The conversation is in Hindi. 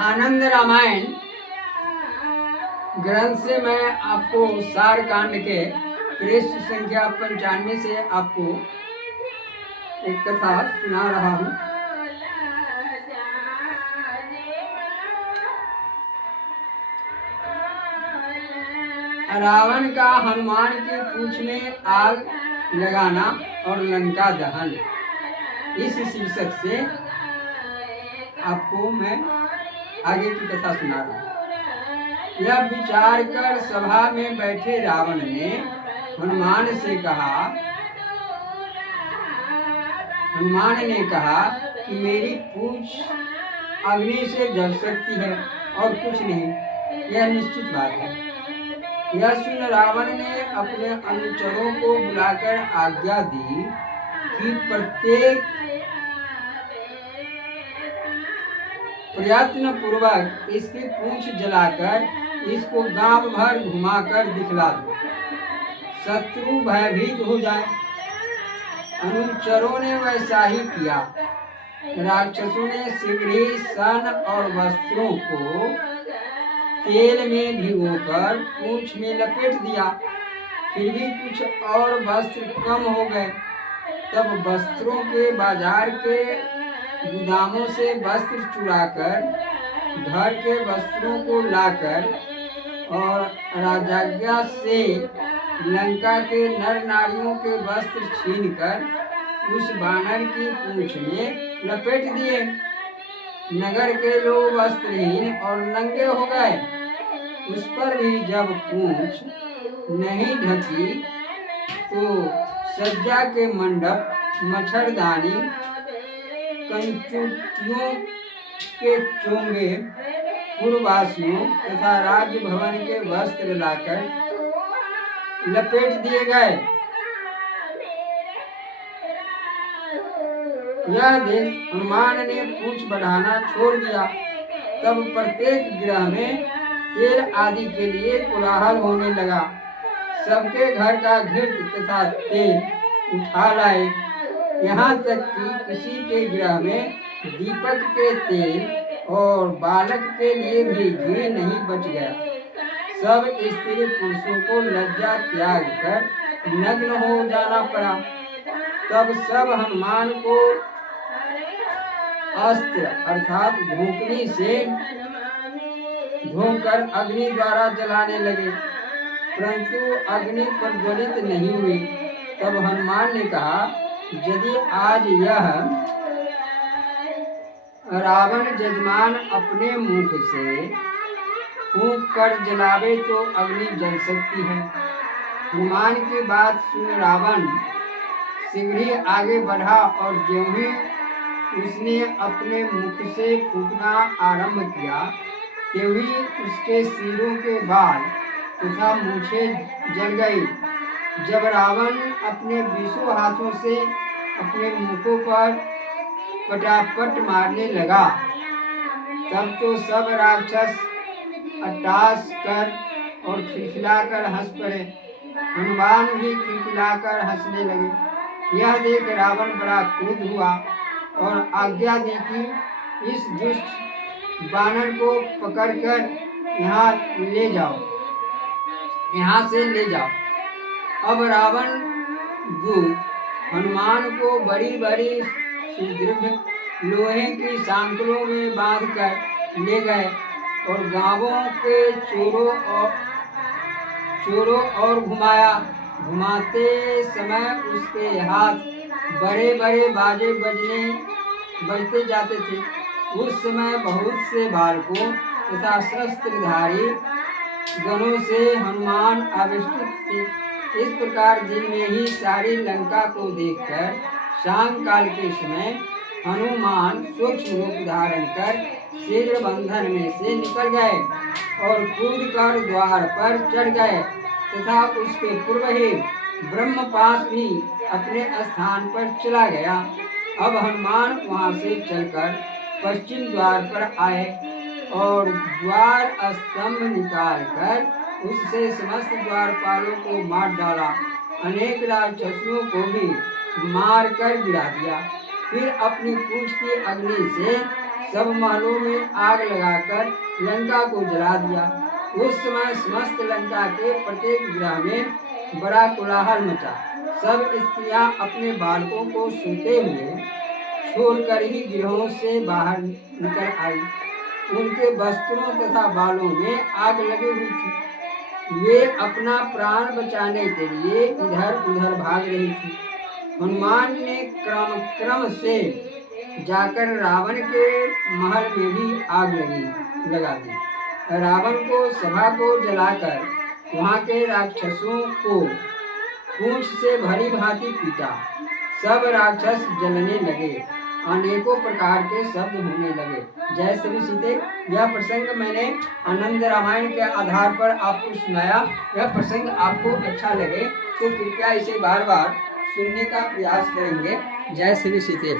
आनंद रामायण ग्रंथ से मैं आपको सार कांड के पृष्ठ संख्या 95 से आपको एक कथा सुना रहा हूँ। रावण का हनुमान की पूंछ में आग लगाना और लंका दहन, इस शीर्षक से आपको मैं आगे की कथा सुना रहा हूँ। यह विचार कर सभा में बैठे रावण ने हनुमान ने कहा कि मेरी पूंछ अग्नि से जल सकती है और कुछ नहीं, यह निश्चित बात है। यह सुन रावण ने अपने अनुचरों को बुलाकर आज्ञा दी कि प्रत्येक प्रयत्न पूर्वक इसकी पूंछ जलाकर इसको गांव भर घुमाकर दिखला दो, शत्रु भयभीत हो जाए। अनुचरों ने वैसा ही किया। राक्षसों ने शीघ्र ही सन और वस्त्रों को तेल में भिगोकर पूंछ में लपेट दिया। फिर भी कुछ और वस्त्र कम हो गए। तब वस्त्रों के बाजार के गुदामों से वस्त्र चुराकर घर के वस्त्रों को लाकर और राजाज्ञा से लंका के नर नारियों के वस्त्र छीनकर उस बानर की पूंछ में लपेट दिए। नगर के लोग वस्त्रहीन और नंगे हो गए। उस पर भी जब पूंछ नहीं ढकी तो सज्जा के मंडप, मच्छरदानी, कंचुकियों के चोंगे, पुरवासियों तथा राज्य भवन के वस्त्र लाकर लपेट दिए गए। यह देख हनुमान ने पूंछ बढ़ाना छोड़ दिया। तब प्रत्येक गृह में तेल आदि के लिए कोलाहल होने लगा। सबके घर का घृत तथा तेल उठा लाए। यहाँ तक कि किसी के गृह में दीपक के तेल और बालक के लिए भी घी नहीं बच गया। सब स्त्री पुरुषों को लज्जा त्याग कर नग्न हो जाना पड़ा। तब सब हनुमान को अस्त्र अर्थात धूकनी से धोकर अग्नि द्वारा जलाने लगे, परंतु अग्नि प्रज्वलित नहीं हुई। तब हनुमान ने कहा, यदि आज यह रावण जजमान अपने मुख से फूंक कर जलावे तो अग्नि जल सकती है। हनुमान की बात सुन रावण शीघ्र ही आगे बढ़ा और ज्यों ही उसने अपने मुख से फूंकना आरंभ किया, त्यों ही उसके सिरों के बाल तथा मूछें जल गई। जब रावण अपने 20 हाथों से अपने मुखों पर पटापट मारने लगा, तब तो सब राक्षस अट्टहास कर और खिलखिलाकर हंस पड़े। हनुमान भी खिलखिलाकर हंसने लगे। यह देख रावण बड़ा क्रुद्ध हुआ और आज्ञा दी कि इस दुष्ट बानर को पकड़कर यहाँ से ले जाओ। अब रावण दूत हनुमान को बड़ी बड़ी सुदृढ़ लोहे की सांकलों में बांधकर ले गए और गांवों के चोरों और घुमाया। घुमाते समय उसके हाथ बड़े बड़े बाजे बजते जाते थे। उस समय बहुत से बालकों तथा शस्त्रधारी गणों से हनुमान आविष्टित थे। इस प्रकार दिन में ही सारी लंका को देखकर सायंकाल के समय हनुमान सूक्ष्म रूप धारण कर शीघ्र बंधन में से निकल गए और कूद कर द्वार पर चढ़ गए तथा उसके पूर्व ही ब्रह्मपाश भी अपने स्थान पर चला गया। अब हनुमान वहां से चलकर पश्चिम द्वार पर आए और द्वार स्तंभ निकालकर उससे समस्त द्वारपालों को मार डाला। अनेक राक्षसों को भी मार कर गिरा दिया। फिर अपनी पूंछ की अग्नि से सब महलों में आग लगाकर लंका को जला दिया। उस समय समस्त लंका के प्रत्येक गृह में बड़ा कोलाहल मचा। सब स्त्रियां अपने बालकों को सोते हुए छोड़कर ही गृहों से बाहर निकल आई। उनके वस्त्रों तथा बालों में आग लगी हुई थी। वे अपना प्राण बचाने के लिए इधर उधर भाग रही थी। हनुमान ने क्रम से जाकर रावण के महल में भी आग लगा दी। रावण को सभा को जलाकर वहां के राक्षसों को पूंछ से भली भांति पीटा। सब राक्षस जलने लगे, अनेकों प्रकार के शब्द होने लगे। जय श्री सीते। यह प्रसंग मैंने आनंद रामायण के आधार पर आपको सुनाया। यह प्रसंग आपको अच्छा लगे तो कृपया इसे बार बार सुनने का प्रयास करेंगे। जय श्री सीते।